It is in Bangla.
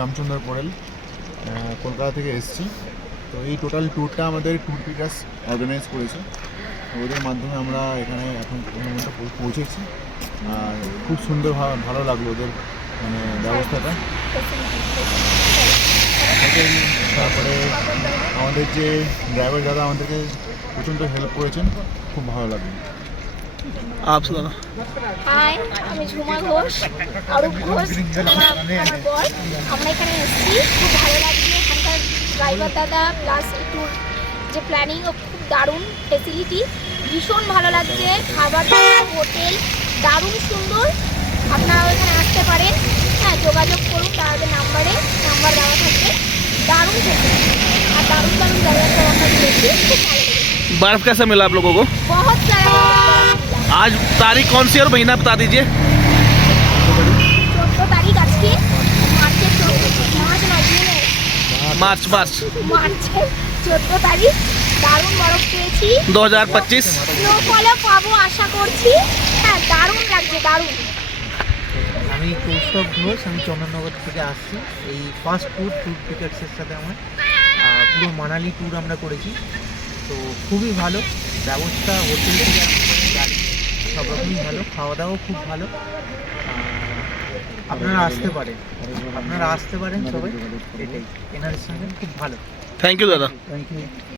রামচন্দ্র পোড়েল, কলকাতা থেকে এসেছি। তো এই টোটাল ট্যুরটা আমাদের ট্যুর পিকার্স অর্গানাইজ করেছে। ওদের মাধ্যমে আমরা এখানে এখন মধ্যে পৌঁছেছি। আর খুব সুন্দর ভালো লাগলো ওদের মানে ব্যবস্থাটা। তারপরে আমাদের যে ড্রাইভার দাদা আমাদেরকে প্রচণ্ড হেল্প করেছেন, খুব ভালো লাগলো। হাই, আমি ঝুমা ঘোষ, অরূপ ঘোষ, আমার বর। আমরা এখানে এসেছি, খুব ভালো লাগছে। এখানকার ড্রাইভার দাদা প্লাস ট্যুর যে প্ল্যানিং, ও খুব দারুণ ফেসিলিটি, ভীষণ ভালো লাগছে। খাবার দাবার, হোটেল দারুণ সুন্দর। আপনারা এখানে আসতে পারেন। হ্যাঁ, যোগাযোগ করুন, তাদের নাম্বার দেওয়া থাকবে। দারুণ ফেসিলিটি আর দারুণ দারুণ জায়গা সব আমরা ঘুরেছি, খুব ভালো লেগেছে। बर्फ कैसा मिला आप लोगों को? बहुत सारा आज तारीख कौन सी और महीना बता दीजिए। 14 তারিখ আজকে, মার্চের 14 তারিখ। দারুণ বরফ পেয়েছি। 2025 স্নোফলও পাবো আশা করছি। হ্যাঁ, দারুণ লাগছে, দারুণ। আমি কৌস্তব ঘোষ, আমি চন্দননগর থেকে আসছি। এই ফার্স্ট ট্যুর পিকার্সের সাথে আমার পুরো মানালি ট্যুর আমরা করেছি। তো খুবই ভালো ব্যবস্থা, হোটেল থেকে গাড়ি সব রকমই ভালো, খাওয়া দাওয়াও খুব ভালো। আপনারা আসতে পারেন সবাই, এটাই এনাদের সঙ্গে খুব ভালো। थैंक यू दादा। Thank you.